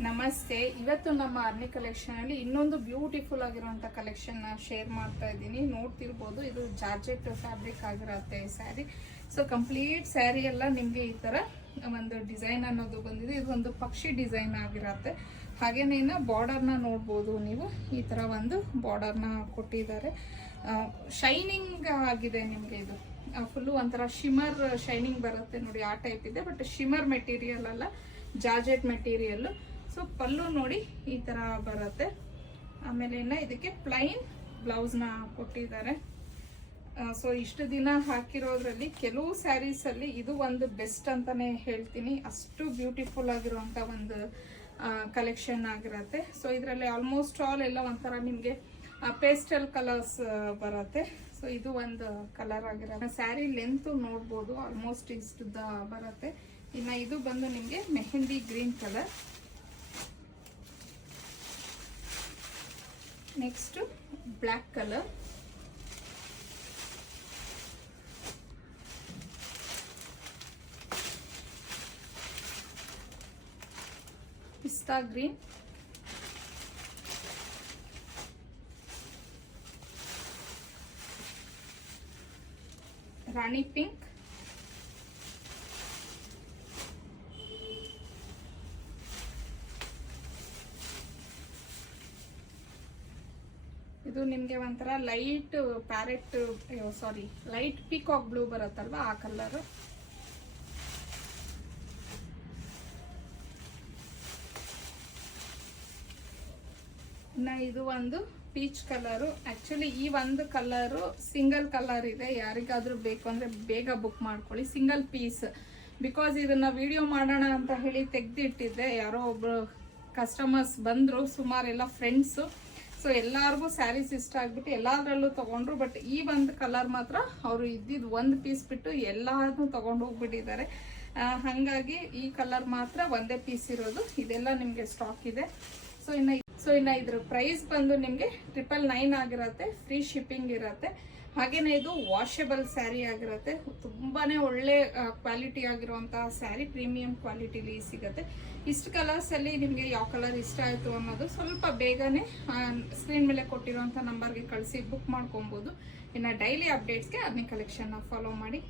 ನಮಸ್ತೆ. ಇವತ್ತು ನಮ್ಮ ಆರ್ನಿ ಕಲೆಕ್ಷನ್ ಅಲ್ಲಿ ಇನ್ನೊಂದು ಬ್ಯೂಟಿಫುಲ್ ಆಗಿರುವಂತ ಕಲೆಕ್ಷನ್ ಶೇರ್ ಮಾಡ್ತಾ ಇದ್ದೀನಿ. ನೋಡ್ತಿರ್ಬೋದು, ಇದು ಜಾರ್ಜೆಟ್ ಫ್ಯಾಬ್ರಿಕ್ ಆಗಿರುತ್ತೆ ಈ ಸ್ಯಾರಿ. ಸೊ ಕಂಪ್ಲೀಟ್ ಸ್ಯಾರಿ ಎಲ್ಲ ನಿಮಗೆ ಈ ತರ ಒಂದು ಡಿಸೈನ್ ಅನ್ನೋದು ಬಂದಿದೆ. ಇದು ಒಂದು ಪಕ್ಷಿ ಡಿಸೈನ್ ಆಗಿರುತ್ತೆ. ಹಾಗೇನೇನ ಬಾರ್ಡರ್ನ ನೋಡ್ಬೋದು ನೀವು, ಈ ತರ ಒಂದು ಬಾರ್ಡರ್ನ ಕೊಟ್ಟಿದ್ದಾರೆ. ಶೈನಿಂಗ್ ಆಗಿದೆ ನಿಮಗೆ. ಇದು ಫುಲ್ಲು ಒಂಥರ ಶಿಮರ್ ಶೈನಿಂಗ್ ಬರುತ್ತೆ ನೋಡಿ, ಆ ಟೈಪ್ ಇದೆ. ಬಟ್ ಶಿಮರ್ ಮೆಟೀರಿಯಲ್ ಅಲ್ಲ, ಜಾರ್ಜೆಟ್ ಮೆಟೀರಿಯಲ್. ಸೊ ಪಲ್ಲು ನೋಡಿ ಈ ತರ ಬರುತ್ತೆ. ಆಮೇಲೆ ಇದಕ್ಕೆ ಪ್ಲೈನ್ ಬ್ಲೌಸ್ನ ಕೊಟ್ಟಿದ್ದಾರೆ. ಸೊ ಇಷ್ಟು ದಿನ ಹಾಕಿರೋದ್ರಲ್ಲಿ ಕೆಲವು ಸ್ಯಾರೀಸ್ ಅಲ್ಲಿ ಇದು ಒಂದು ಬೆಸ್ಟ್ ಅಂತಾನೆ ಹೇಳ್ತೀನಿ. ಅಷ್ಟು ಬ್ಯೂಟಿಫುಲ್ ಆಗಿರುವಂತ ಒಂದು ಕಲೆಕ್ಷನ್ ಆಗಿರತ್ತೆ. ಸೊ ಇದರಲ್ಲಿ ಆಲ್ಮೋಸ್ಟ್ ಆಲ್ ಎಲ್ಲ ಒಂಥರ ನಿಮಗೆ ಪೇಸ್ಟಲ್ ಕಲರ್ಸ್ ಬರುತ್ತೆ. ಸೊ ಇದು ಒಂದು ಕಲರ್ ಆಗಿರುತ್ತೆ. ಸ್ಯಾರಿ ಲೆಂತ್ ನೋಡ್ಬೋದು, ಆಲ್ಮೋಸ್ಟ್ ಇಷ್ಟುದ್ದ ಬರುತ್ತೆ. ಇನ್ನು ಇದು ಬಂದು ನಿಮಗೆ mehndi green colour. Next black colour, pista green, rani pink, ಇದು ನಿಮಗೆ ಒಂಥರ light parrot light peacock blue ಬರುತ್ತಲ್ವಾ, ಆ ಕಲರ್. ಇದು ಒಂದು ಪೀಚ್ ಕಲರು. ಆಕ್ಚುಲಿ ಈ ಒಂದು ಕಲರು ಸಿಂಗಲ್ ಕಲರ್ ಇದೆ. ಯಾರಿಗಾದ್ರೂ ಬೇಕು ಅಂದ್ರೆ ಬೇಗ ಬುಕ್ ಮಾಡ್ಕೊಳ್ಳಿ, ಸಿಂಗಲ್ ಪೀಸ್. ಬಿಕಾಸ್ ಇದನ್ನ ವಿಡಿಯೋ ಮಾಡೋಣ ಅಂತ ಹೇಳಿ ತೆಗ್ದಿಟ್ಟಿದ್ದೆ. ಯಾರೋ ಒಬ್ರು ಕಸ್ಟಮರ್ಸ್ ಬಂದ್ರು, ಸುಮಾರೆಲ್ಲ ಫ್ರೆಂಡ್ಸು. ಸೊ ಎಲ್ಲಾರ್ಗು ಸ್ಯಾರೀಸ್ ಇಷ್ಟ ಆಗ್ಬಿಟ್ಟು ಎಲ್ಲಾದ್ರಲ್ಲೂ ತಗೊಂಡ್ರು. ಬಟ್ ಈ ಒಂದು ಕಲರ್ ಮಾತ್ರ ಅವರು ಇದ್ದಿದ್ದು ಒಂದು ಪೀಸ್ ಬಿಟ್ಟು ಎಲ್ಲಾನು ತಗೊಂಡು ಹೋಗ್ಬಿಟ್ಟಿದ್ದಾರೆ. ಹಾಗಾಗಿ ಈ ಕಲರ್ ಮಾತ್ರ ಒಂದೇ ಪೀಸ್ ಇರೋದು. ಇದೆಲ್ಲ ನಿಮಗೆ ಸ್ಟಾಕ್ ಇದೆ. ಸೊ ಇನ್ನ ಇದ್ರ ಪ್ರೈಸ್ ಬಂದು ನಿಮಗೆ 999 ಆಗಿರುತ್ತೆ. ಫ್ರೀ ಶಿಪ್ಪಿಂಗ್ ಇರುತ್ತೆ. ಹಾಗೇನೆ ಇದು ವಾಷೆಬಲ್ ಸ್ಯಾರಿ ಆಗಿರುತ್ತೆ. ತುಂಬಾನೇ ಒಳ್ಳೆ ಕ್ವಾಲಿಟಿ ಆಗಿರುವಂತಹ ಸ್ಯಾರಿ, ಪ್ರೀಮಿಯಂ ಕ್ವಾಲಿಟಿಲಿ ಸಿಗುತ್ತೆ. ಇಷ್ಟು ಕಲರ್ಸ್ ಅಲ್ಲಿ ನಿಮಗೆ ಯಾವ ಕಲರ್ ಇಷ್ಟ ಆಯ್ತು ಅನ್ನೋದು ಸ್ವಲ್ಪ ಬೇಗನೆ ಸ್ಕ್ರೀನ್ ಮೇಲೆ ಕೊಟ್ಟಿರುವಂತ ನಂಬರ್ಗೆ ಕಳಿಸಿ ಬುಕ್ ಮಾಡ್ಕೊಬಹುದು. ಇನ್ನು ಡೈಲಿ ಅಪ್ಡೇಟ್ಸ್ಗೆ ಆರ್ನಿ ಕಲೆಕ್ಷನ್ ಫಾಲೋ ಮಾಡಿ.